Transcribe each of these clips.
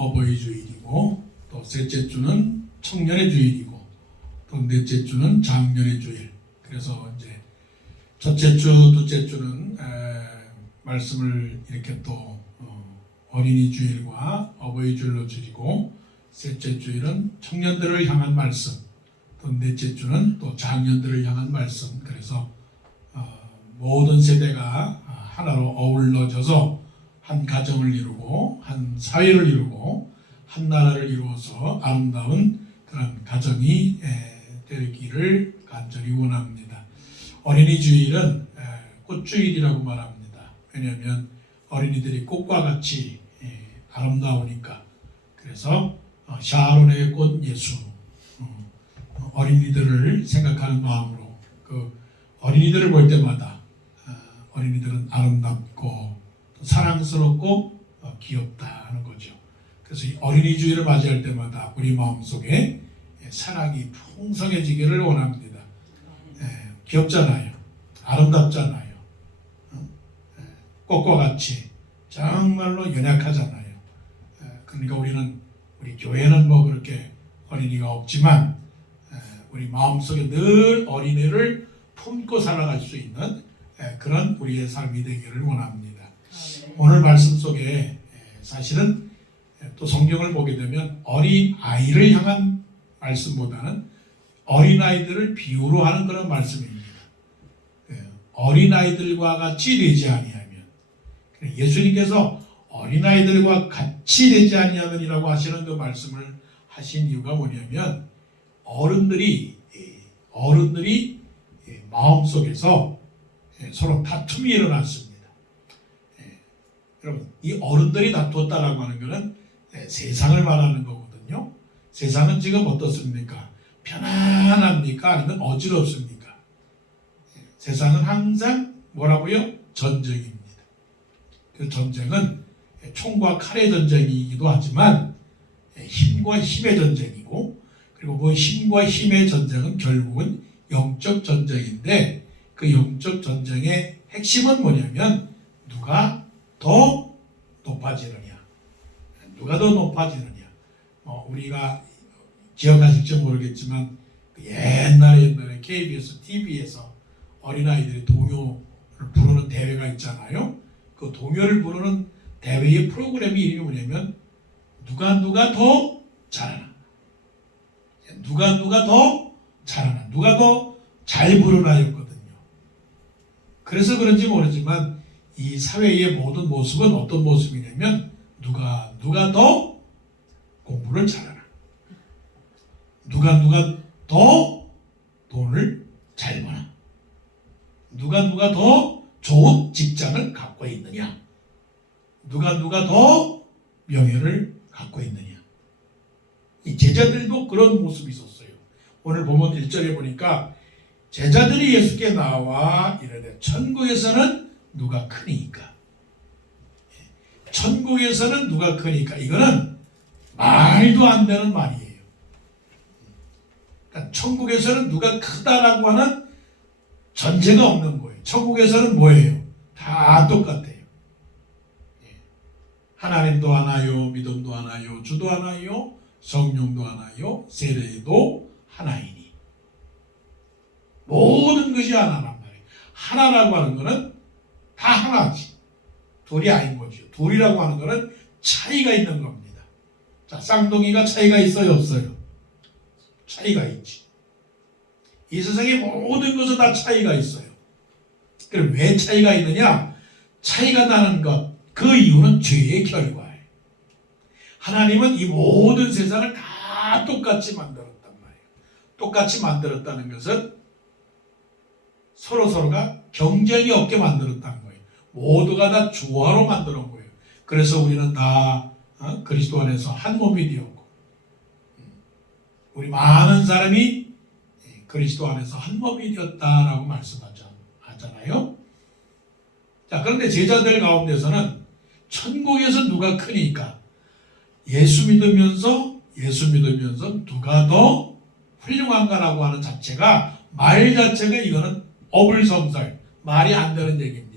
어버이 주일이고, 또 셋째 주는 청년의 주일이고, 또 넷째 주는 장년의 주일. 그래서 이제 첫째 주, 둘째 주는 말씀을 이렇게 또 어린이 주일과 어버이 주일로 드리고, 셋째 주일은 청년들을 향한 말씀, 또 넷째 주는 또 장년들을 향한 말씀. 그래서 모든 세대가 하나로 어우러져서 한 가정을 이루고 한 사회를 이루고 한 나라를 이루어서 아름다운 그런 가정이 되기를 간절히 원합니다. 어린이 주일은 꽃주일이라고 말합니다. 왜냐하면 어린이들이 꽃과 같이 아름다우니까. 그래서 샤론의 꽃 예수, 어린이들을 생각하는 마음으로 그 어린이들을 볼 때마다 어린이들은 아름답고 사랑스럽고 귀엽다 하는 거죠. 그래서 이 어린이 주일을 맞이할 때마다 우리 마음속에 사랑이 풍성해지기를 원합니다. 귀엽잖아요. 아름답잖아요. 꽃과 같이 정말로 연약하잖아요. 그러니까 우리 교회는 뭐 그렇게 어린이가 없지만 우리 마음속에 늘 어린이를 품고 살아갈 수 있는 그런 우리의 삶이 되기를 원합니다. 오늘 말씀 속에 사실은 또 성경을 보게 되면 어린 아이를 향한 말씀보다는 어린 아이들을 비유로 하는 그런 말씀입니다. 어린 아이들과 같이 되지 아니하면, 예수님께서 어린 아이들과 같이 되지 아니하면이라고 하시는 그 말씀을 하신 이유가 뭐냐면 어른들이 마음속에서 서로 다툼이 일어났습니다. 여러분, 이 어른들이 다투었다라고 하는 것은 세상을 말하는 거거든요. 세상은 지금 어떻습니까? 편안합니까? 아니면 어지럽습니까? 세상은 항상 뭐라고요? 전쟁입니다. 그 전쟁은 총과 칼의 전쟁이기도 하지만 힘과 힘의 전쟁이고, 그리고 그 힘과 힘의 전쟁은 결국은 영적 전쟁인데, 그 영적 전쟁의 핵심은 뭐냐면 누가 더 높아지느냐, 누가 더 높아지느냐. 우리가 기억하실지 모르겠지만 옛날에 KBS TV에서 어린아이들이 동요를 부르는 대회가 있잖아요. 그 동요를 부르는 대회의 프로그램이 이름이 뭐냐면 누가 더 잘하나, 누가 더 잘하나, 누가 더 잘 부르나였거든요. 그래서 그런지 모르지만 이 사회의 모든 모습은 어떤 모습이냐면 누가 더 공부를 잘하나, 누가 더 돈을 잘 버나, 누가 더 좋은 직장을 갖고 있느냐, 누가 더 명예를 갖고 있느냐. 이 제자들도 그런 모습이 있었어요. 오늘 보면 1절에 보니까 제자들이 예수께 나와 이르되 천국에서는 누가 크니까. 천국에서는 누가 크니까. 이거는 말도 안 되는 말이에요. 그러니까 천국에서는 누가 크다라고 하는 전제가 없는 거예요. 천국에서는 뭐예요? 다 똑같아요. 하나님도 하나요, 믿음도 하나요, 주도 하나요, 성령도 하나요, 세례도 하나이니. 모든 것이 하나란 말이에요. 하나라고 하는 것은 다 하나지. 둘이 아닌 거죠. 둘이라고 하는 것은 차이가 있는 겁니다. 자, 쌍둥이가 차이가 있어요, 없어요? 차이가 있지. 이 세상의 모든 것은 다 차이가 있어요. 그럼 왜 차이가 있느냐? 차이가 나는 것, 그 이유는 죄의 결과예요. 하나님은 이 모든 세상을 다 똑같이 만들었단 말이에요. 똑같이 만들었다는 것은 서로가 경쟁이 없게 만들었다는 거예요. 모두가 다 조화로 만들어 거예요. 그래서 우리는 다 그리스도 안에서 한 몸이 되었고, 우리 많은 사람이 그리스도 안에서 한 몸이 되었다라고 말씀하잖아요. 자, 그런데 제자들 가운데서는 천국에서 누가 크니까 예수 믿으면서 누가 더 훌륭한가라고 하는 자체가, 말 자체가 이거는 어불성설, 말이 안 되는 얘기입니다.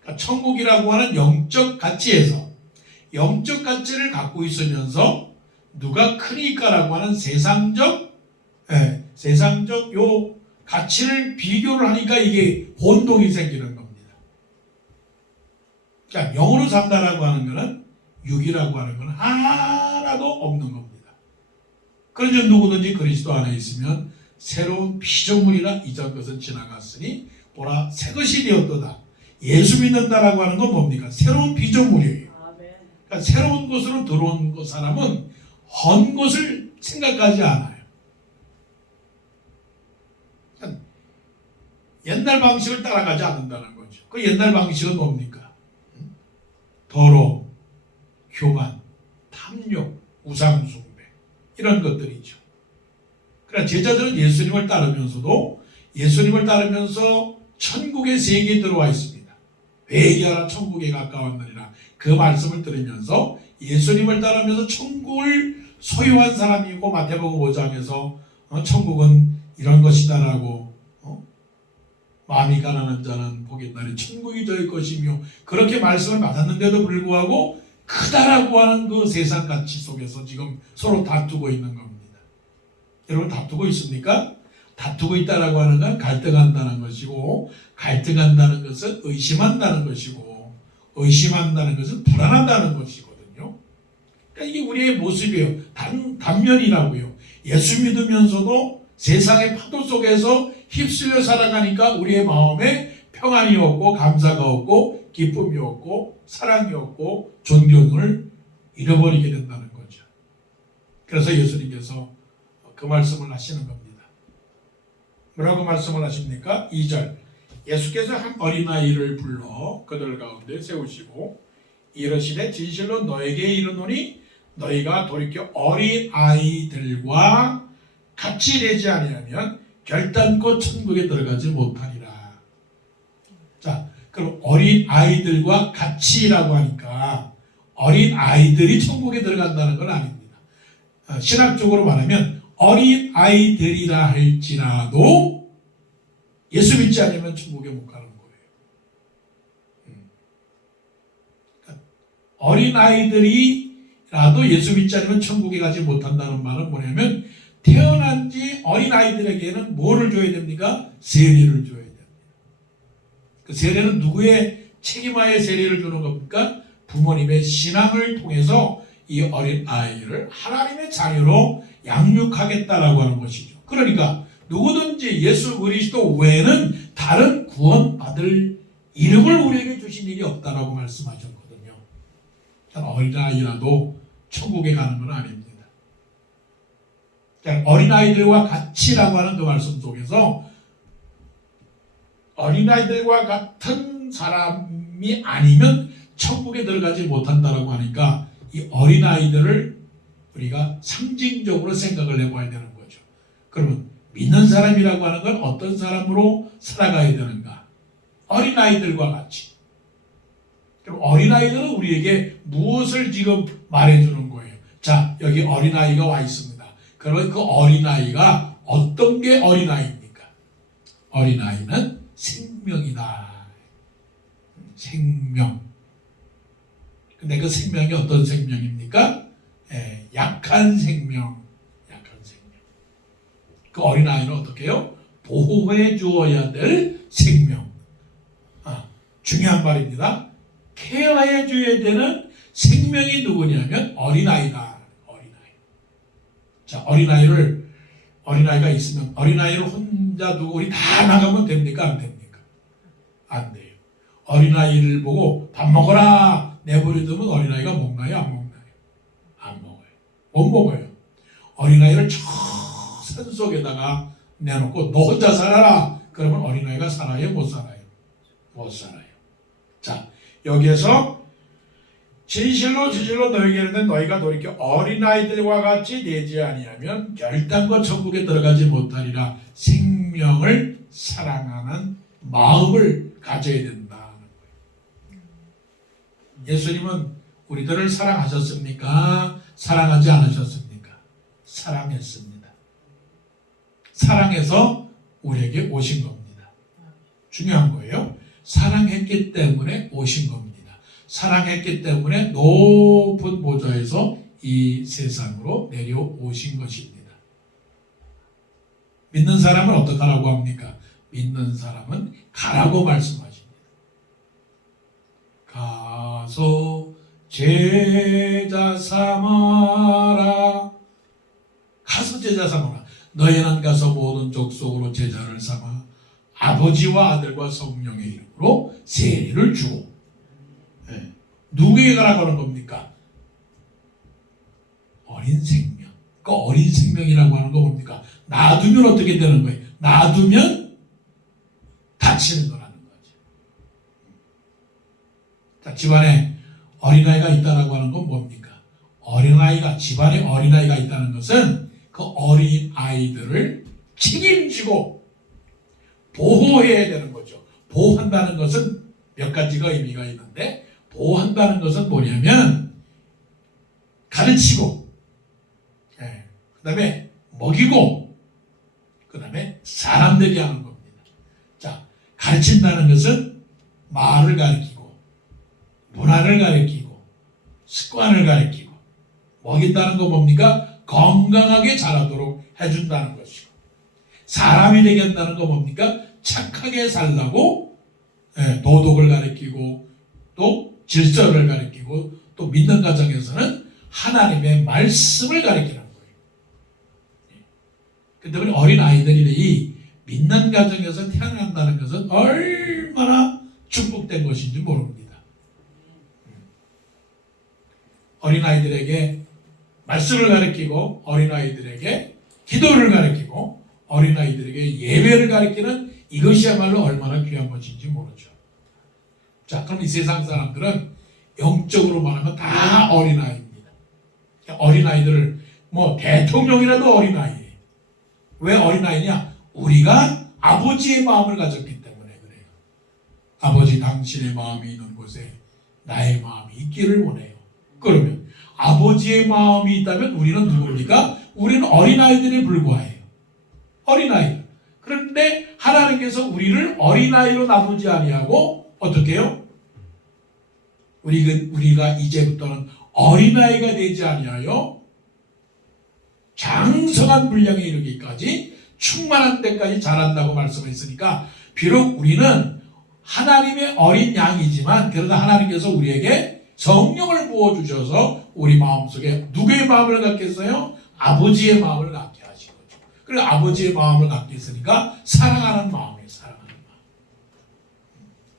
그러니까 천국이라고 하는 영적 가치에서, 영적 가치를 갖고 있으면서 누가 크니까라고 하는 세상적 요 가치를 비교를 하니까 이게 혼동이 생기는 겁니다. 그러니까 영으로 산다라고 하는 것은 육이라고 하는 것은 하나도 없는 겁니다. 그러니 누구든지 그리스도 안에 있으면 새로운 피조물이라 이전 것은 지나갔으니 보라 새 것이 되었도다. 예수 믿는다라고 하는 건 뭡니까? 새로운 피조물이에요. 그러니까 새로운 곳으로 들어온 사람은 헌 것을 생각하지 않아요. 그러니까 옛날 방식을 따라가지 않는다는 거죠. 그 옛날 방식은 뭡니까? 더러, 교만, 탐욕, 우상숭배 이런 것들이죠. 그러나 제자들은 예수님을 따르면서도 예수님을 따르면서 천국의 세계에 들어와 있습니다. 회개하라 천국에 가까웠느니라 그 말씀을 들으면서 예수님을 따르면서 천국을 소유한 사람이고 마태복음 5장에서 천국은 이런 것이다라고 마음이 가난한 자는 복이 있나니 천국이 저희 것이며 그렇게 말씀을 받았는데도 불구하고 크다라고 하는 그 세상 가치 속에서 지금 서로 다투고 있는 겁니다. 여러분 다투고 있습니까? 다투고 있다라고 하는 건 갈등한다는 것이고 갈등한다는 것은 의심한다는 것이고 의심한다는 것은 불안한다는 것이거든요. 그러니까 이게 우리의 모습이에요. 단면이라고요. 예수 믿으면서도 세상의 파도 속에서 휩쓸려 살아가니까 우리의 마음에 평안이 없고 감사가 없고 기쁨이 없고 사랑이 없고 존경을 잃어버리게 된다는 거죠. 그래서 예수님께서 그 말씀을 하시는 겁니다. 뭐라고 말씀을 하십니까? 2절 예수께서 한 어린아이를 불러 그들 가운데 세우시고 이르시되 진실로 너에게 이르노니 너희가 돌이켜 어린아이들과 같이 되지 아니하면 결단코 천국에 들어가지 못하리라. 자, 그럼 어린아이들과 같이라고 하니까 어린아이들이 천국에 들어간다는 건 아닙니다. 신학적으로 말하면 어린아이들이라 할지라도 예수 믿지 않으면 천국에 못 가는 거예요. 그러니까 어린아이들이라도 예수 믿지 않으면 천국에 가지 못한다는 말은 뭐냐면 태어난 지 어린아이들에게는 뭐를 줘야 됩니까? 세례를 줘야 됩니다. 그 세례는 누구의 책임하에 세례를 주는 겁니까? 부모님의 신앙을 통해서 이 어린아이를 하나님의 자녀로 양육하겠다라고 하는 것이죠. 그러니까 누구든지 예수 그리스도 외에는 다른 구원받을 이름을 우리에게 주신 일이 없다라고 말씀하셨거든요. 어린아이라도 천국에 가는 건 아닙니다. 어린아이들과 같이라고 하는 그 말씀 속에서 어린아이들과 같은 사람이 아니면 천국에 들어가지 못한다라고 하니까 이 어린아이들을 우리가 상징적으로 생각을 해봐야 되는 거죠. 그러면 믿는 사람이라고 하는 건 어떤 사람으로 살아가야 되는가? 어린아이들과 같이. 그럼 어린아이들은 우리에게 무엇을 지금 말해주는 거예요? 자, 여기 어린아이가 와 있습니다. 그러면 그 어린아이가 어떤 게 어린아이입니까? 어린아이는 생명이다. 생명. 근데 그 생명이 어떤 생명입니까? 약한 생명. 약한 생명. 그 어린아이는 어떻게 해요? 보호해 주어야 될 생명. 중요한 말입니다. 케어해 줘야 되는 생명이 누구냐면 어린아이다. 자, 어린아이가 있으면 어린아이를 혼자 두고 우리 다 나가면 됩니까? 안 됩니까? 안 돼요. 어린아이를 보고 밥 먹어라 내버려두면 어린아이가 먹나요? 안 먹나요? 안 먹어요. 못 먹어요. 어린아이를 저 산속에다가 내놓고 너 혼자 살아라. 그러면 어린아이가 살아요? 못 살아요? 못 살아요. 자, 여기에서 진실로 너에게 이르되 너희가 돌이켜 어린아이들과 같이 되지 아니하면 결단코 천국에 들어가지 못하리라. 생명을 사랑하는 마음을 가져야 된다는 거예요. 예수님은 우리들을 사랑하셨습니까? 사랑하지 않으셨습니까? 사랑했습니다. 사랑해서 우리에게 오신 겁니다. 중요한 거예요. 사랑했기 때문에 오신 겁니다. 사랑했기 때문에 높은 보좌에서 이 세상으로 내려오신 것입니다. 믿는 사람은 어떡하라고 합니까? 믿는 사람은 가라고 말씀하십니다. 가서 제자 삼아라. 가서 제자 삼아라. 너희는 가서 모든 족속으로 제자를 삼아 아버지와 아들과 성령의 이름으로 세례를 주고. 네. 누구에게 가라고 하는 겁니까? 어린 생명. 그 어린 생명이라고 하는 거 뭡니까? 놔두면 어떻게 되는 거예요? 놔두면 다치는 거라는 거죠. 자, 집안에 어린아이가 있다라고 하는 건 뭡니까? 어린아이가, 집안에 어린아이가 있다는 것은 그 어린아이들을 책임지고 보호해야 되는 거죠. 보호한다는 것은 몇 가지가 의미가 있는데, 보호한다는 것은 뭐냐면 가르치고, 그 다음에 먹이고, 그 다음에 사람 되게 하는 겁니다. 자, 가르친다는 것은 말을 가르치고, 문화를 가르치고, 습관을 가르치고, 먹인다는 거 뭡니까? 건강하게 자라도록 해준다는 것이고, 사람이 되게 한다는 거 뭡니까? 착하게 살라고 도덕을 가르치고, 또 질서를 가르치고, 또 믿는 가정에서는 하나님의 말씀을 가르치는 거예요. 그런데 우리 어린아이들이 믿는 가정에서 태어난다는 것은 얼마나 축복된 것인지 모릅니다. 어린아이들에게 말씀을 가르치고, 어린아이들에게 기도를 가르치고, 어린아이들에게 예배를 가르치는 이것이야말로 얼마나 귀한 것인지 모르죠. 자, 그럼 이 세상 사람들은 영적으로 말하면 다 어린아이입니다. 어린아이들을 대통령이라도 어린아이예요. 왜 어린아이냐? 우리가 아버지의 마음을 가졌기 때문에 그래요. 아버지 당신의 마음이 있는 곳에 나의 마음이 있기를 원해요. 그러면 아버지의 마음이 있다면 우리는 누굽니까? 우리는 어린아이들에 불과해요. 어린아이. 그런데 하나님께서 우리를 어린아이로 놔두지 아니하고 어떻게 해요? 우리가 이제부터는 어린아이가 되지 아니하여 장성한 분량에 이르기까지 충만한 때까지 자란다고 말씀했으니까, 비록 우리는 하나님의 어린 양이지만 그러나 하나님께서 우리에게 성령을 부어주셔서 우리 마음속에 누구의 마음을 갖게 했어요? 아버지의 마음을 갖게 하신 거죠. 그래서 아버지의 마음을 갖게 했으니까 사랑하는 마음이에요. 사랑하는 마음.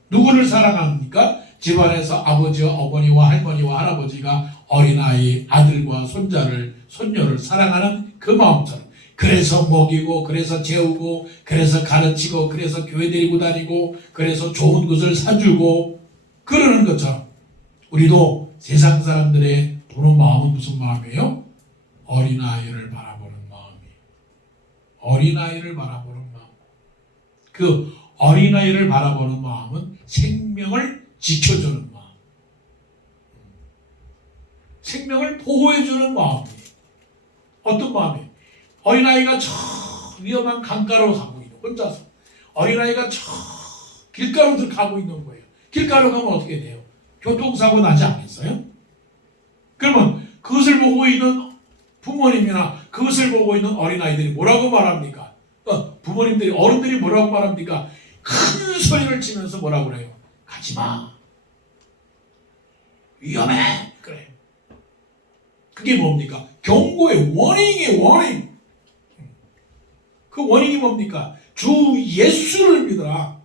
누구를 사랑합니까? 집안에서 아버지와 어머니와 할머니와 할아버지가 어린아이, 아들과 손녀를 사랑하는 그 마음처럼, 그래서 먹이고, 그래서 재우고, 그래서 가르치고, 그래서 교회 데리고 다니고, 그래서 좋은 것을 사주고 그러는 것처럼 우리도 세상 사람들의 보는 마음은 무슨 마음이에요? 어린아이를 바라보는 마음이에요. 어린아이를 바라보는 마음. 그 어린아이를 바라보는 마음은 생명을 지켜주는 마음, 생명을 보호해주는 마음이에요. 어떤 마음이에요? 어린아이가 저 위험한 강가로 가고 있는, 혼자서 어린아이가 저 길가로 가고 있는 거예요. 길가로 가면 어떻게 돼요? 교통사고 나지 않겠어요? 그러면 그것을 보고 있는 부모님이나 그것을 보고 있는 어린아이들이 뭐라고 말합니까? 부모님들이, 어른들이 뭐라고 말합니까? 큰 소리를 치면서 뭐라고 그래요? 가지마, 위험해. 그래. 그게 뭡니까? 경고의 워닝이에요. 워닝. 그 워닝이 뭡니까? 주 예수를 믿어라.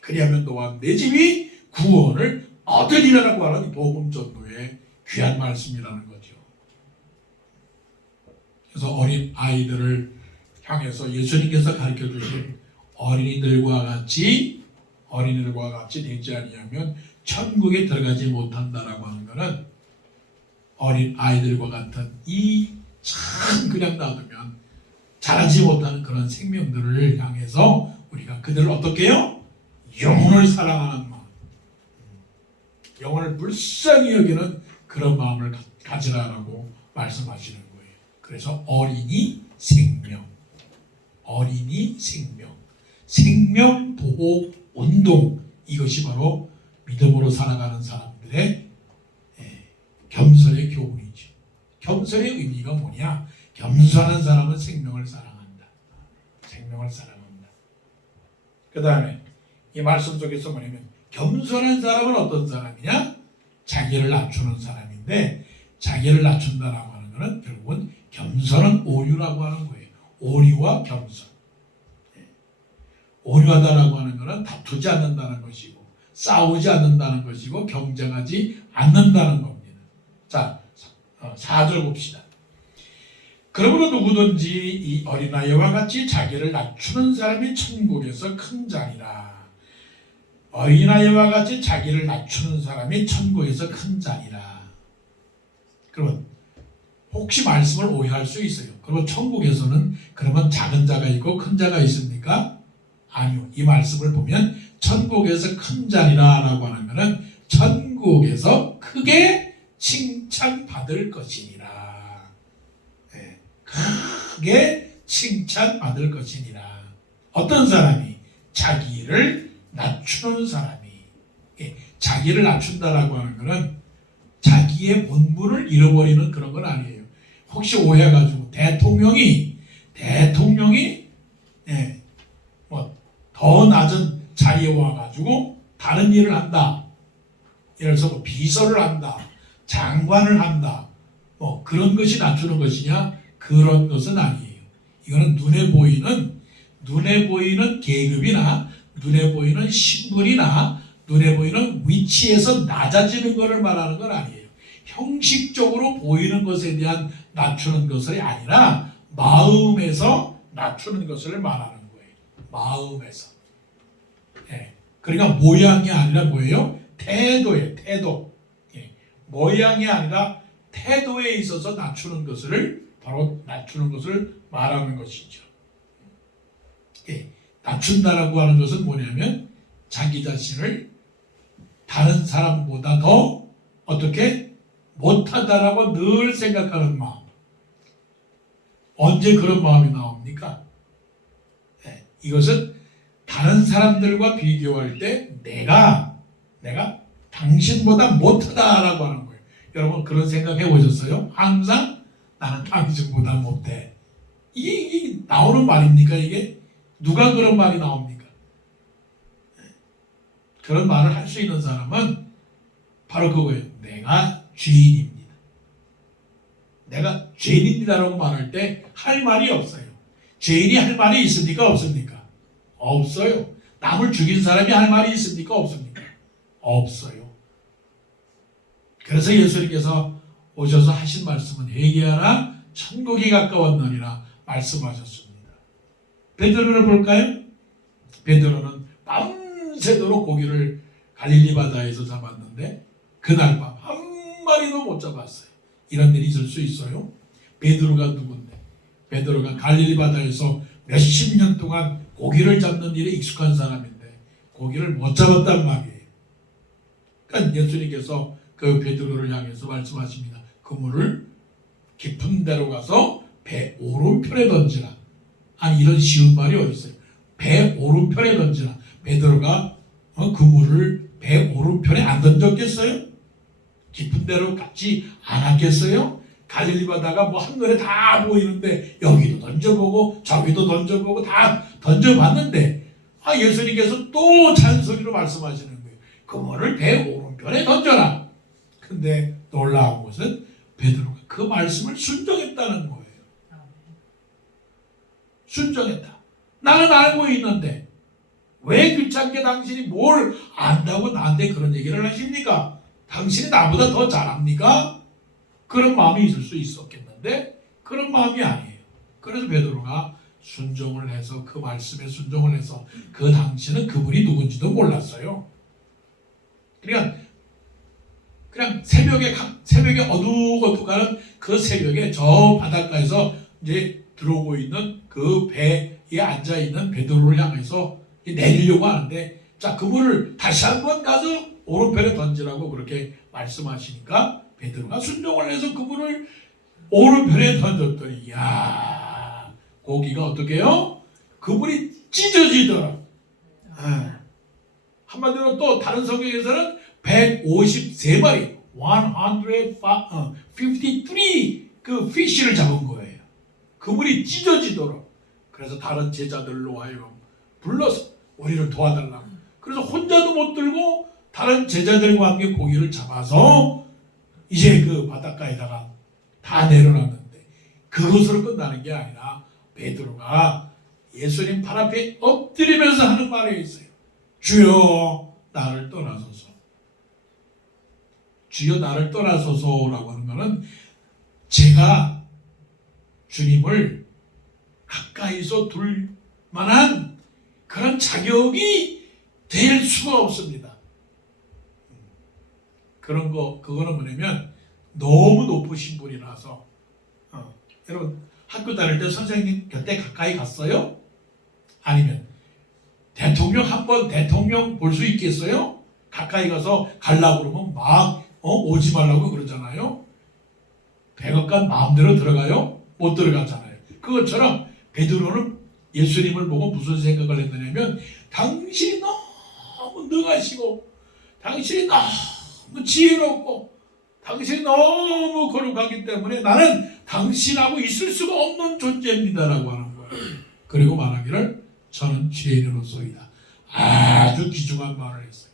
그리하면 또한 내 집이 구원을 얻으리라고 하는 복음 전도의 귀한 말씀이라는 거죠. 그래서 어린 아이들을 향해서 예수님께서 가르쳐 주신 어린이들과 같이 되지 아니하면 천국에 들어가지 못한다라고 하는 것은, 어린 아이들과 같은 이 참 그냥 놔두면 자라지 못하는 그런 생명들을 향해서 우리가 그들을 어떻게 해요? 영혼을 사랑하는 마음, 영혼을 불쌍히 여기는 그런 마음을 가지라라고 말씀하시는 거예요. 그래서 어린이 생명, 생명 보호 운동, 이것이 바로 믿음으로 살아가는 사람들 사람들의 겸손의 교훈이죠. 겸손의 의미가 뭐냐? 겸손한 사람은 생명을 사랑한다. 생명을 사랑한다. 그 다음에 이 말씀 속에서 뭐냐면 겸손한 사람은 어떤 사람이냐? 자기를 낮추는 사람인데 자기를 낮춘다라고 하는 것은 결국은 겸손은 오류라고 하는 거예요. 오류와 겸손. 오류하다라고 하는 것은 다투지 않는다는 것이고 싸우지 않는다는 것이고 경쟁하지 않는다는 겁니다. 자, 4절 봅시다. 그러므로 누구든지 이 어린아이와 같이 자기를 낮추는 사람이 천국에서 큰 자니라. 어린아이와 같이 자기를 낮추는 사람이 천국에서 큰 자니라. 그러면 혹시 말씀을 오해할 수 있어요. 그러면 천국에서는 그러면 작은 자가 있고 큰 자가 있습니까? 아니요. 이 말씀을 보면 천국에서 큰 자니라 라고 하는 것은 천국에서 크게 칭찬받을 것이니라. 네. 크게 칭찬받을 것이니라. 어떤 사람이? 자기를 낮추는 사람이. 자기를 낮춘다라고 하는 것은 자기의 본분을 잃어버리는 그런 건 아니에요. 혹시 오해가지고 대통령이 더 낮은 자리에 와가지고 다른 일을 한다. 예를 들어서 뭐 비서를 한다. 장관을 한다. 뭐 그런 것이 낮추는 것이냐? 그런 것은 아니에요. 이거는 눈에 보이는 계급이나 눈에 보이는 신분이나 눈에 보이는 위치에서 낮아지는 것을 말하는 건 아니에요. 형식적으로 보이는 것에 대한 낮추는 것이 아니라 마음에서 낮추는 것을 말하는 거예요. 마음에서. 그러니까 모양이 아니라 뭐예요? 태도예요. 태도. 모양이 아니라 태도에 있어서 낮추는 것을 바로 낮추는 것을 말하는 것이죠. 낮춘다라고 하는 것은 뭐냐면 자기 자신을 다른 사람보다 더 어떻게 못하다라고 늘 생각하는 마음. 언제 그런 마음이 나옵니까? 이것은 다른 사람들과 비교할 때 내가 당신보다 못하다라고 하는 거예요. 여러분 그런 생각 해보셨어요? 항상 나는 당신보다 못해. 이게 나오는 말입니까? 이게 누가 그런 말이 나옵니까? 그런 말을 할 수 있는 사람은 바로 그거예요. 내가 죄인입니다. 내가 죄인입니다라고 말할 때 할 말이 없어요. 죄인이 할 말이 있습니까? 없습니까? 없어요. 남을 죽인 사람이 할 말이 있습니까? 없습니까? 없어요. 그래서 예수님께서 오셔서 하신 말씀은 회개하라 천국이 가까웠느니라 말씀하셨습니다. 베드로를 볼까요? 베드로는 밤새도록 고기를 갈릴리 바다에서 잡았는데 그날 밤 한 마리도 못 잡았어요. 이런 일이 있을 수 있어요? 베드로가 누군데? 베드로가 갈릴리 바다에서 몇십 년 동안 고기를 잡는 일에 익숙한 사람인데 고기를 못 잡았단 말이에요. 그러니까 예수님께서 그 베드로를 향해서 말씀하십니다. 그물을 깊은 데로 가서 배 오른편에 던지라. 아니 이런 쉬운 말이 어디 있어요? 배 오른편에 던지라. 베드로가 그물을 배 오른편에 안 던졌겠어요? 깊은 데로 갔지 않았겠어요? 갈릴리 바다가 뭐 한눈에 다 보이는데 여기도 던져보고 저기도 던져보고 다 던져봤는데 예수님께서 또 잔소리로 말씀하시는 거예요. 그물을 배 오른편에 던져라. 근데 놀라운 것은 베드로가 그 말씀을 순종했다는 거예요. 순종했다. 나는 알고 있는데 왜 귀찮게 당신이 뭘 안다고 나한테 그런 얘기를 하십니까? 당신이 나보다 더 잘합니까? 그런 마음이 있을 수 있었겠는데 그런 마음이 아니에요. 그래서 베드로가 순종을 해서 그 말씀에 순종을 해서 그 당시는 그분이 누군지도 몰랐어요. 그냥 새벽에 어둑어둑하는 그 새벽에 저 바닷가에서 이제 들어오고 있는 그 배에 앉아 있는 베드로를 향해서 내리려고 하는데 자 그물을 다시 한번 가서 오른편에 던지라고 그렇게 말씀하시니까 베드로가 순종을 해서 그물을 오른편에 던졌더니 야 고기가 어떻게 해요? 그물이 찢어지더라. 한마디로 또 다른 성경에서는 배 153마리 153 그 피쉬를 잡은 거예요. 그물이 찢어지도록. 그래서 다른 제자들로 하여금 불러서 우리를 도와달라고. 그래서 혼자도 못 들고 다른 제자들과 함께 고기를 잡아서 이제 그 바닷가에다가 다 내려놨는데, 그것으로 끝나는 게 아니라 베드로가 예수님 발 앞에 엎드리면서 하는 말이 있어요. 주여 나를 떠나소서. 주여 나를 떠나소서라고 하는 것은 제가 주님을 가까이서 둘 만한 그런 자격이 될 수가 없습니다. 그거는 뭐냐면 너무 높으신 분이라서. 여러분 학교 다닐 때 선생님 곁에 가까이 갔어요? 아니면 대통령 볼 수 있겠어요? 가까이 가서 가려고 그러면 막 오지 말라고 그러잖아요. 백악관 마음대로 들어가요? 못 들어가잖아요. 그것처럼 베드로는 예수님을 보고 무슨 생각을 했느냐면, 당신이 너무 능하시고 당신이 너무 지혜롭고 당신이 너무 거룩하기 때문에 나는 당신하고 있을 수가 없는 존재입니다라고 하는 거예요. 그리고 말하기를 저는 죄인으로소이다. 아주 귀중한 말을 했어요.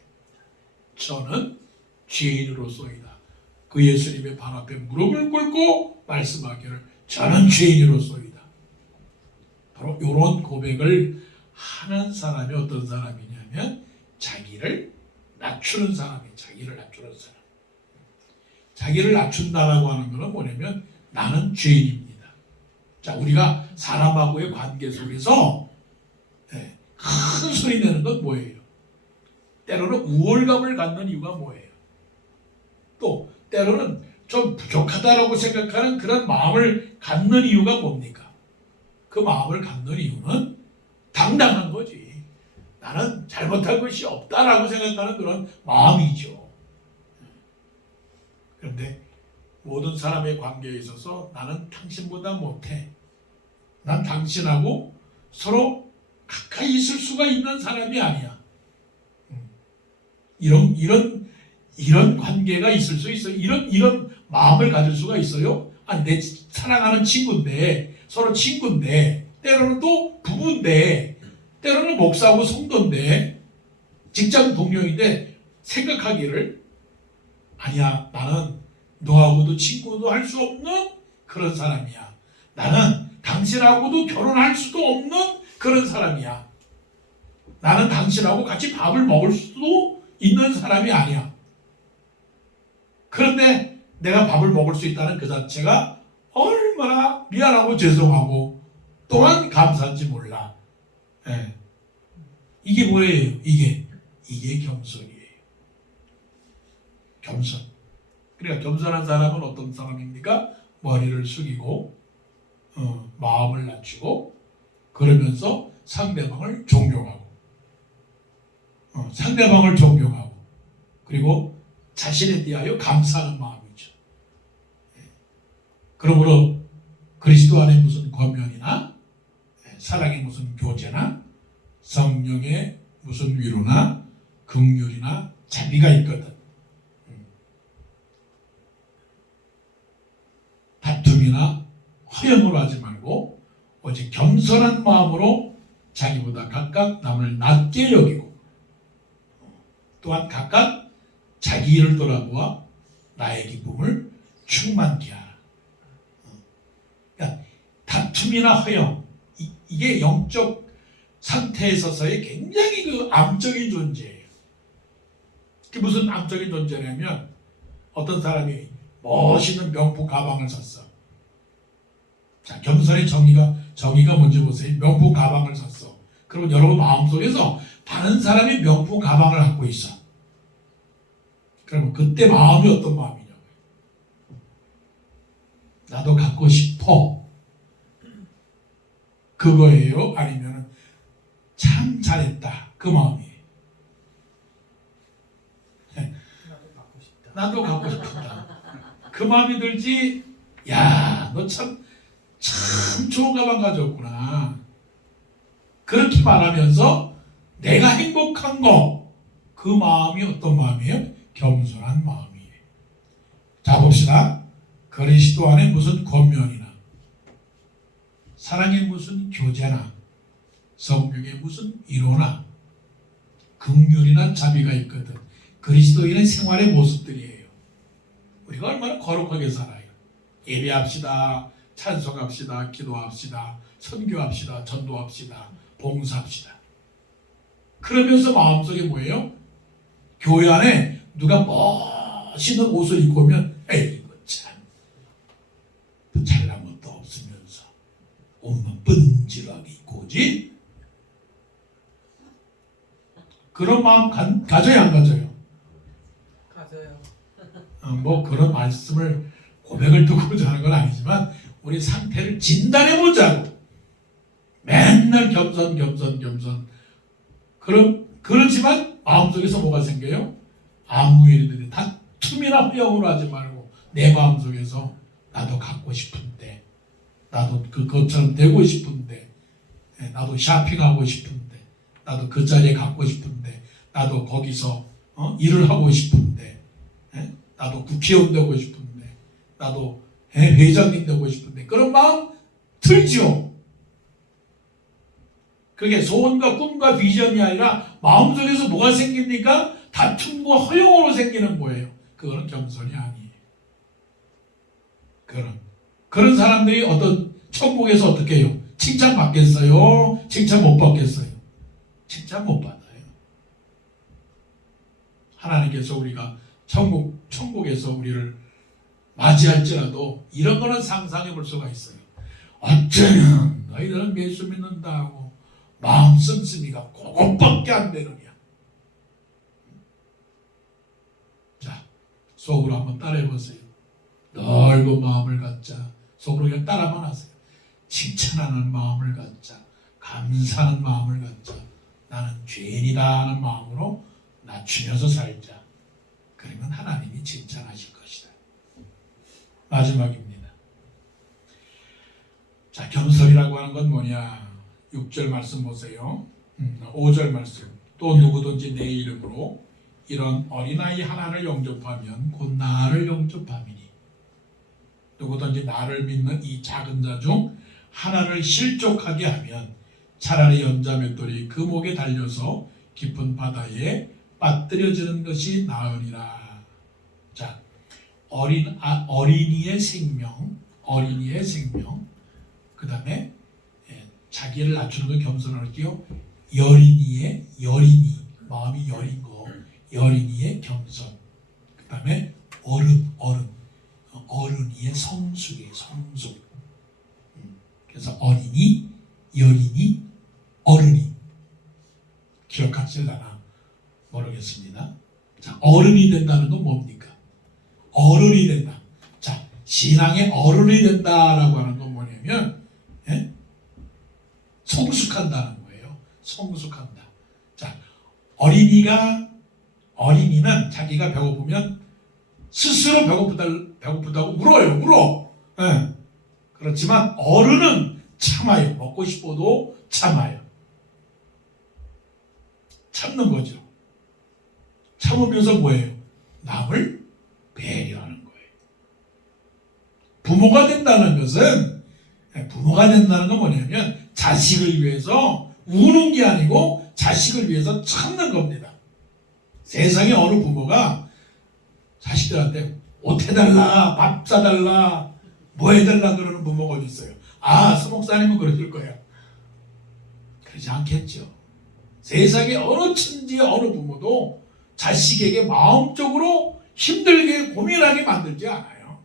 저는 죄인으로소이다. 그 예수님의 발 앞에 무릎을 꿇고 말씀하기를 저는 죄인으로소이다. 바로 이런 고백을 하는 사람이 어떤 사람이냐면 자기를 낮추는 사람이에요. 자기를 낮추는 사람. 자기를 낮춘다라고 하는 것은 뭐냐면 나는 죄인입니다. 자, 우리가 사람하고의 관계 속에서 큰 소리 내는 건 뭐예요? 때로는 우월감을 갖는 이유가 뭐예요? 또 때로는 좀 부족하다라고 생각하는 그런 마음을 갖는 이유가 뭡니까? 그 마음을 갖는 이유는 당당한 거지. 나는 잘못한 것이 없다라고 생각하는 그런 마음이죠. 그런데 모든 사람의 관계에 있어서 나는 당신보다 못해. 난 당신하고 서로 가까이 있을 수가 있는 사람이 아니야. 이런 관계가 있을 수 있어요. 이런 마음을 가질 수가 있어요. 아니, 내 사랑하는 친구인데, 서로 친구인데, 때로는 또 부부인데, 때로는 목사하고 성도인데, 직장 동료인데 생각하기를 아니야, 나는 너하고도 친구도 할 수 없는 그런 사람이야. 나는 당신하고도 결혼할 수도 없는 그런 사람이야. 나는 당신하고 같이 밥을 먹을 수도 있는 사람이 아니야. 그런데 내가 밥을 먹을 수 있다는 그 자체가 얼마나 미안하고 죄송하고 또한 감사한지 몰라. 이게 뭐예요? 이게 겸손이에요. 겸손. 그러니까 겸손한 사람은 어떤 사람입니까? 머리를 숙이고 마음을 낮추고 그러면서 상대방을 존경하고 그리고 자신에 대하여 감사하는 마음이죠. 그러므로 그리스도 안에 무슨 권면이나 사랑의 무슨 교제나 성령의 무슨 위로나 긍휼이나 자비가 있거든. 다툼이나 허영으로 하지 말고 오직 겸손한 마음으로 자기보다 각각 남을 낮게 여기고 또한 각각 자기 일을 돌아보아 나의 기쁨을 충만케 하라. 그러니까 다툼이나 허영 이게 영적 상태에 있어서의 굉장히 그 암적인 존재예요. 그게 무슨 암적인 존재냐면 어떤 사람이 멋있는 명품 가방을 샀어. 자, 겸손의 정의가 뭔지 보세요. 명품 가방을 샀어. 그러면 여러분 마음속에서 다른 사람이 명품 가방을 갖고 있어. 그러면 그때 마음이 어떤 마음이냐고요. 나도 갖고 싶어. 그거예요? 아니면 참 잘했다. 그 마음이에요. 나도 갖고 싶다. 그 마음이 들지. 야, 너 참 좋은 가방 가져왔구나. 그렇게 말하면서 내가 행복한 거, 그 마음이 어떤 마음이에요? 겸손한 마음이에요. 자, 봅시다. 그리스도 안에 무슨 권면이나 사랑의 무슨 교제나 성령의 무슨 위로나 긍휼이나 자비가 있거든. 그리스도인의 생활의 모습들이에요. 우리가 얼마나 거룩하게 살아요. 예배합시다, 찬송합시다, 기도합시다, 선교합시다, 전도합시다, 봉사합시다. 그러면서 마음속에 뭐예요? 교회 안에 누가 멋있는 옷을 입고 오면 에이 이거 참 잘난 것도 없으면서 옷만 뻔질하게 입고 오지? 그런 마음 가져요 안 가져요? 가져요. 뭐 그런 말씀을 고백을 듣고자 하는 건 아니지만 우리 상태를 진단해보자고. 맨날 겸손 그렇지만 마음속에서 뭐가 생겨요? 아무 일이든지 다툼이나 허영으로 하지 말고 내 마음속에서 나도 갖고 싶은데, 나도 그것처럼 되고 싶은데, 나도 쇼핑하고 싶은데, 나도 그 자리에 갖고 싶은데, 나도 거기서 일을 하고 싶은데, 나도 국회의원 되고 싶은데, 나도 회장님 되고 싶은데, 그런 마음 들죠. 그게 소원과 꿈과 비전이 아니라 마음속에서 뭐가 생깁니까? 다툼과 허용으로 생기는 거예요. 그거는 겸손이 아니에요. 그런 사람들이 어떤 천국에서 어떻게 해요? 칭찬 받겠어요? 칭찬 못 받겠어요? 칭찬 못 받아요. 하나님께서 우리가 천국에서 우리를 맞이할지라도 이런 거는 상상해 볼 수가 있어요. 어쩌면 너희들은 예수 믿는다고 마음 씀씀이가 그것밖에 안 되느냐. 자, 속으로 한번 따라해 보세요. 넓은 마음을 갖자. 속으로 그냥 따라만 하세요. 칭찬하는 마음을 갖자. 감사하는 마음을 갖자. 나는 죄인이다 하는 마음으로 낮추면서 살자. 그러면 하나님이 칭찬하실 것이다. 마지막입니다. 자, 겸손이라고 하는 건 뭐냐? 6절 말씀 보세요. 5절 말씀. 또 누구든지 내 이름으로 이런 어린아이 하나를 영접하면 곧 나를 영접함이니 누구든지 나를 믿는 이 작은 자 중 하나를 실족하게 하면 차라리 연자맷돌이 그 목에 달려서 깊은 바다에 빠뜨려지는 것이 나으리라. 자, 어린이의 생명, 그 다음에 자기를 낮추는 걸 겸손할게요. 여린이, 마음이 여린 거, 여린이의 겸손. 그 다음에 어른이의 성숙이에요. 성숙. 그래서 어린이, 여린이, 어른이. 기억하실라나 모르겠습니다. 자, 어른이 된다는 건 뭡니까? 어른이 된다. 자, 신앙의 어른이 된다라고 하는 건 뭐냐면, 성숙한다는 거예요. 성숙한다. 자, 어린이는 자기가 배고프면 스스로 배고프다고 울어. 그렇지만 어른은 참아요. 먹고 싶어도 참아요. 참는 거죠. 참으면서 뭐예요? 남을 배려하는 거예요. 부모가 된다는 건 뭐냐면 자식을 위해서 우는 게 아니고 자식을 위해서 참는 겁니다. 세상에 어느 부모가 자식들한테 옷 해달라, 밥 사달라, 뭐 해달라 그러는 부모가 어디 있어요? 스목사님은 그러실 거야. 그러지 않겠죠. 세상에 어느 천지의 어느 부모도 자식에게 마음적으로 힘들게 고민하게 만들지 않아요.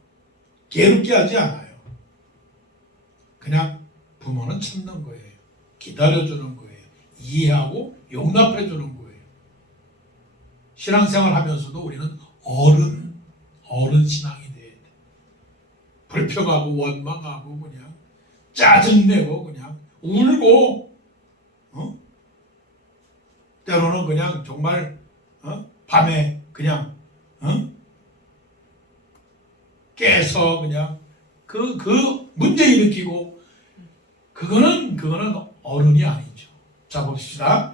괴롭게 하지 않아요. 그냥 부모는 참는 거예요. 기다려주는 거예요. 이해하고 용납해주는 거예요. 신앙생활 하면서도 우리는 어른 신앙이 돼야 돼. 불평하고 원망하고 그냥 짜증내고 그냥 울고 때로는 그냥 정말 밤에 그냥 깨서 그냥 그 문제 일으키고 그거는 어른이 아니죠. 자, 봅시다.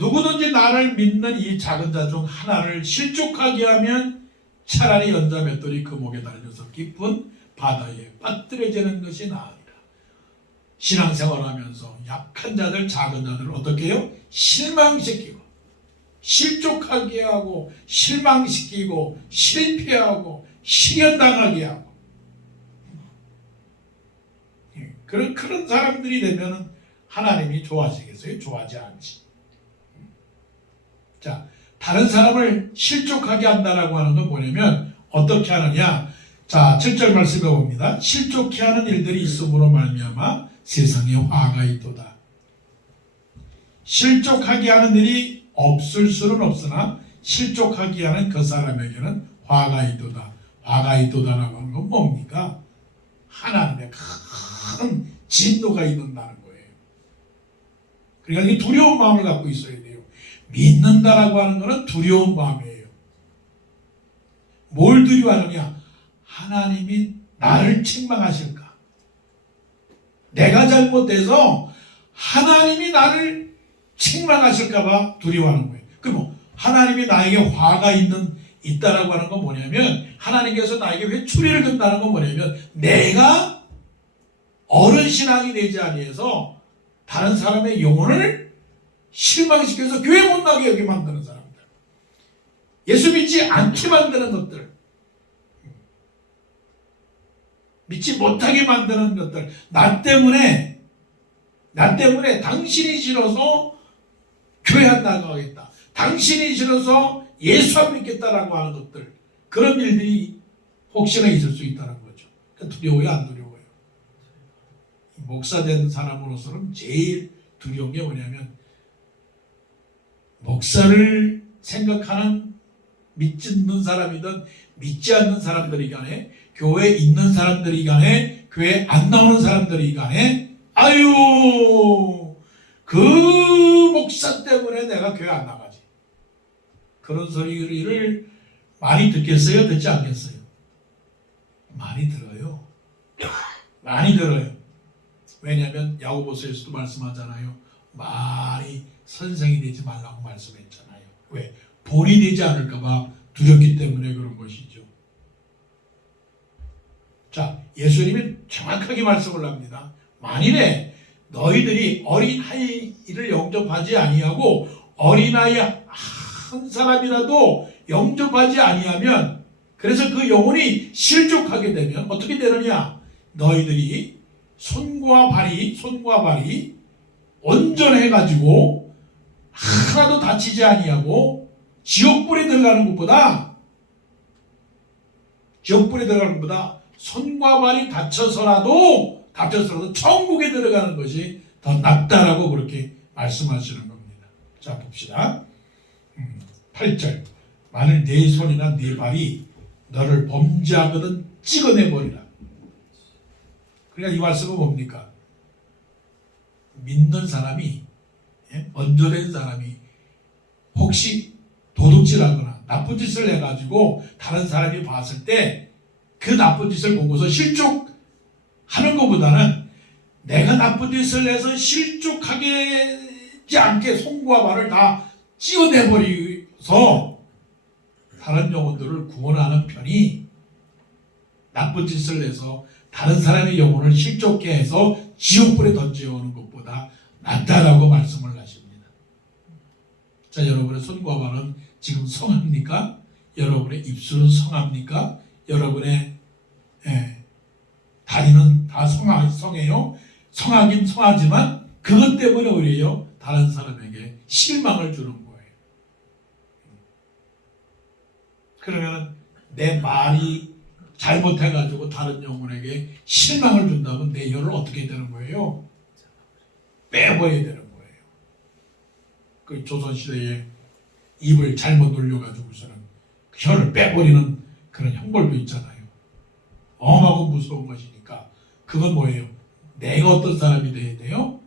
누구든지 나를 믿는 이 작은 자 중 하나를 실족하게 하면 차라리 연자 맷돌이 그 목에 달려서 깊은 바다에 빠뜨려지는 것이 나으리라. 신앙생활하면서 약한 자들, 작은 자들을 어떻게 해요? 실망시키고 실족하게 하고 실망시키고 실패하고 실현당하게 하고 그런 사람들이 되면 하나님이 좋아하시겠어요? 좋아하지 않지. 자, 다른 사람을 실족하게 한다라고 하는 건 뭐냐면 어떻게 하느냐? 자, 7절 말씀해 봅니다. 실족해 하는 일들이 있음으로 말미암아 세상에 화가 있도다. 실족하게 하는 일이 없을 수는 없으나 실족하게 하는 그 사람에게는 화가 있도다. 화가 있도다라고 하는 건 뭡니까? 하나님의 큰 진노가 있는다는 거예요. 그러니까 이 두려운 마음을 갖고 있어야 돼요. 믿는다라고 하는 것은 두려운 마음이에요. 뭘 두려워하느냐? 하나님이 나를 책망하실까? 내가 잘못해서 하나님이 나를 책망하실까 봐 두려워하는 거예요. 그럼 하나님이 나에게 화가 있다라고 하는 건 뭐냐면 하나님께서 나에게 회초리를 든다는 건 뭐냐면 내가 어른 신앙이 되지 아니해서 다른 사람의 영혼을 실망시켜서 교회 못 나게 여기 만드는 사람들, 예수 믿지 않게 만드는 것들, 믿지 못하게 만드는 것들, 나 때문에 당신이 싫어서 교회 안 나가겠다, 당신이 싫어서 예수 안 믿겠다라고 하는 것들, 그런 일들이 혹시나 있을 수 있다는 거죠. 두려워요, 안 두려워요? 목사 된 사람으로서는 제일 두려운 게 뭐냐면 목사를 생각하는 믿지 않는 사람이든 믿지 않는 사람들이 간에 교회에 있는 사람들이 간에 교회에 안 나오는 사람들이 간에 아유 그 목사 때문에 내가 교회 안 나가지, 그런 소리를 많이 듣겠어요? 듣지 않겠어요? 많이 들어요. 많이 들어요. 왜냐하면 야고보서에서도 말씀하잖아요. 많이 선생이 되지 말라고 말씀했잖아요. 왜? 본이 되지 않을까 봐 두렵기 때문에 그런 것이죠. 자, 예수님이 정확하게 말씀을 합니다. 만일에 너희들이 어린아이를 영접하지 아니하고 어린아이 한 사람이라도 영접하지 아니하면, 그래서 그 영혼이 실족하게 되면 어떻게 되느냐? 너희들이 손과 발이 온전해가지고 하나도 다치지 아니하고 지옥불에 들어가는 것보다 손과 발이 다쳐서라도 천국에 들어가는 것이 더 낫다라고 그렇게 말씀하시는 겁니다. 자, 봅시다. 8절. 만일 네 손이나 네 발이 너를 범죄하거든 찍어내버리라. 그러니까 이 말씀은 뭡니까? 믿는 사람이, 언저된 사람이 혹시 도둑질하거나 나쁜 짓을 해가지고 다른 사람이 봤을 때 그 나쁜 짓을 보고서 실족하는 것보다는 내가 나쁜 짓을 해서 실족하지 않게 손과 발을 다 찌어내버려서 다른 영혼들을 구원하는 편이 나쁜 짓을 해서 다른 사람의 영혼을 실족게 해서 지옥불에 던져오는 것보다 낫다라고 말씀을 하십니다. 자, 여러분의 손과 발은 지금 성합니까? 여러분의 입술은 성합니까? 여러분의 다리는 다 성해요? 성하긴 성하지만 그것 때문에 오히려 다른 사람에게 실망을 주는 거예요. 그러면 내 말이 잘못해가지고 다른 영혼에게 실망을 준다면 내 혀를 어떻게 되는 거예요? 빼버려야 되는 거예요. 그 조선시대에 입을 잘못 놀려가지고서는 혀를 빼버리는 그런 형벌도 있잖아요. 엄하고 무서운 것이니까 그건 뭐예요? 내가 어떤 사람이 돼야 돼요?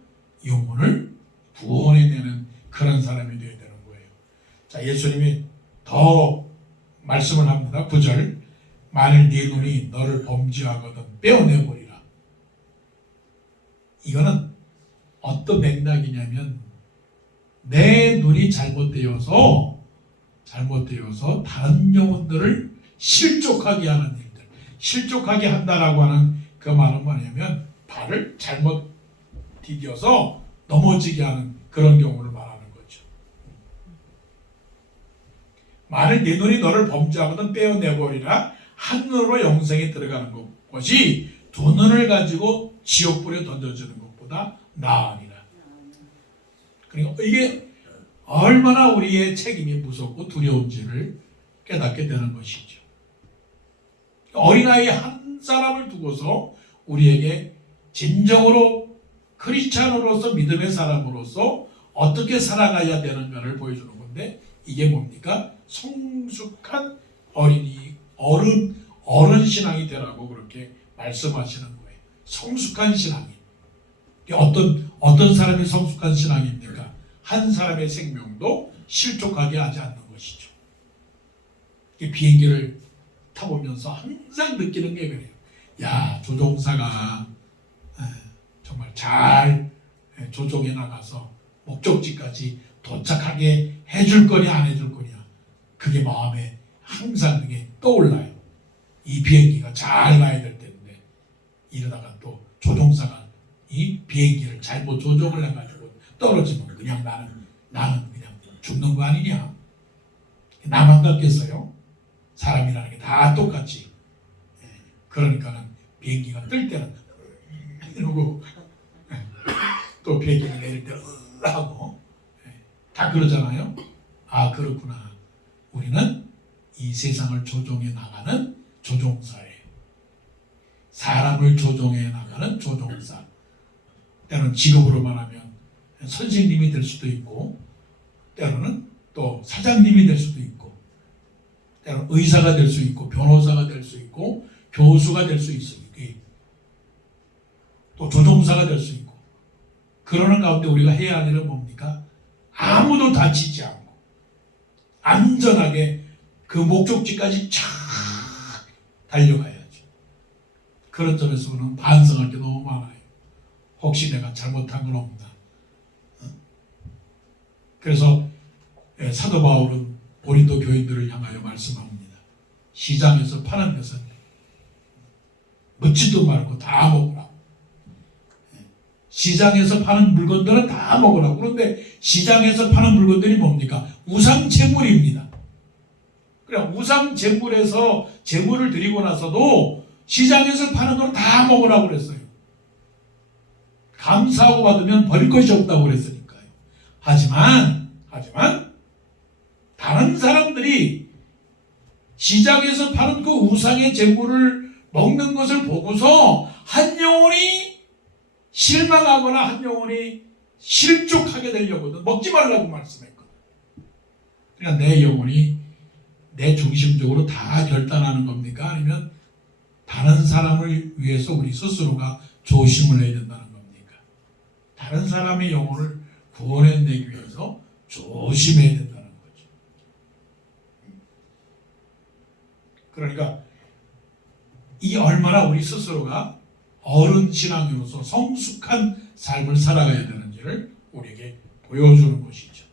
영혼을 구원해내는 그런 사람이 돼야 되는 거예요. 자, 예수님이 더 말씀을 합니다. 9절. 만일 네 눈이 너를 범죄하거든 빼어내버리라. 이거는 어떤 맥락이냐면 내 눈이 잘못되어서 다른 영혼들을 실족하게 하는 일들, 실족하게 한다라고 하는 그 말은 뭐냐면 발을 잘못 디뎌서 넘어지게 하는 그런 경우를 말하는 거죠. 만일 네 눈이 너를 범죄하거든 빼어내버리라. 한 눈으로 영생에 들어가는 것이 두 눈을 가지고 지옥불에 던져지는 것보다 나으니라. 그러니까 이게 얼마나 우리의 책임이 무섭고 두려운지를 깨닫게 되는 것이죠. 어린아이 한 사람을 두고서 우리에게 진정으로 크리스찬으로서 믿음의 사람으로서 어떻게 살아가야 되는가를 보여주는 건데 이게 뭡니까? 성숙한 어른 신앙이 되라고 그렇게 말씀하시는 거예요. 성숙한 신앙이. 어떤 사람이 성숙한 신앙입니까? 한 사람의 생명도 실족하게 하지 않는 것이죠. 이 비행기를 타보면서 항상 느끼는 게 그래요. 야, 조종사가 정말 잘 조종해 나가서 목적지까지 도착하게 해줄 거냐 안 해줄 거냐, 그게 마음에 항상 그게 떠올라요. 이 비행기가 잘 가야 될 텐데 이러다가 또 조종사가 이 비행기를 잘못 조종을 해가지고 떨어지면 그냥 나는 그냥 죽는 거 아니냐? 나만 같겠어요? 사람이라는 게 다 똑같이. 그러니까는 비행기가 뜰 때는 이러고 또 비행기가 내릴 때는 하고 다 그러잖아요. 아, 그렇구나. 우리는 이 세상을 조종해 나가는 조종사예요. 사람을 조종해 나가는 조종사. 때로는 직업으로 말하면 선생님이 될 수도 있고, 때로는 또 사장님이 될 수도 있고, 때로는 의사가 될 수 있고, 변호사가 될 수 있고, 교수가 될 수 있습니다. 또 조종사가 될 수 있고. 그러는 가운데 우리가 해야 할 일은 뭡니까? 아무도 다치지 않고 안전하게 그 목적지까지 쫙 달려가야죠. 그런 점에서는 반성할 게 너무 많아요. 혹시 내가 잘못한 건 없나? 그래서 사도 바울은 고린도 교인들을 향하여 말씀합니다. 시장에서 파는 것은 묻지도 말고 다 먹으라고. 시장에서 파는 물건들은 다 먹으라고. 그런데 시장에서 파는 물건들이 뭡니까? 우상 제물입니다. 그래, 우상 제물에서 제물을 드리고 나서도 시장에서 파는 걸 다 먹으라고 그랬어요. 감사하고 받으면 버릴 것이 없다고 그랬으니까요. 하지만 다른 사람들이 시장에서 파는 그 우상의 제물을 먹는 것을 보고서 한 영혼이 실망하거나 한 영혼이 실족하게 되려거든 먹지 말라고 말씀했거든. 그러니까 내 영혼이 내 중심적으로 다 결단하는 겁니까? 아니면 다른 사람을 위해서 우리 스스로가 조심을 해야 된다는 겁니까? 다른 사람의 영혼을 구원해내기 위해서 조심해야 된다는 거죠. 그러니까 이 얼마나 우리 스스로가 어른 신앙으로서 성숙한 삶을 살아가야 되는지를 우리에게 보여주는 것이죠.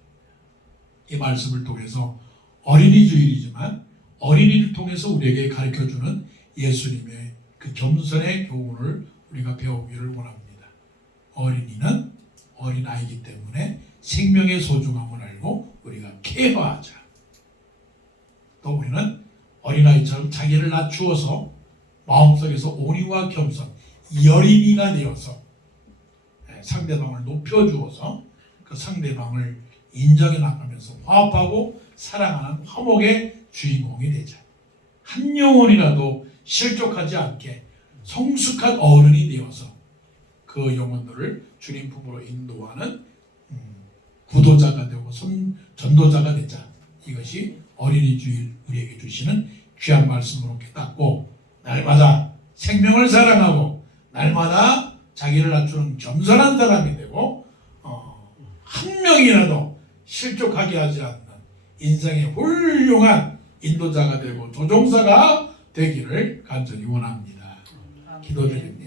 이 말씀을 통해서 어린이 주일이지만 어린이를 통해서 우리에게 가르쳐주는 예수님의 그 겸손의 교훈을 우리가 배우기를 원합니다. 어린이는 어린아이기 때문에 생명의 소중함을 알고 우리가 케어하자. 또 우리는 어린아이처럼 자기를 낮추어서 마음속에서 온유와 겸손, 여린이가 되어서 상대방을 높여주어서 그 상대방을 인정해 나가면서 화합하고 사랑하는 화목의 주인공이 되자. 한 영혼이라도 실족하지 않게 성숙한 어른이 되어서 그 영혼들을 주님 품으로 인도하는 구도자가 되고 전도자가 되자. 이것이 어린이 주일 우리에게 주시는 귀한 말씀으로 깨닫고 날마다 생명을 사랑하고 날마다 자기를 낮추는 겸손한 사람이 되고 한 명이라도 실족하게 하지 않는 인생의 훌륭한 인도자가 되고 조종사가 되기를 간절히 원합니다. 기도드립니다.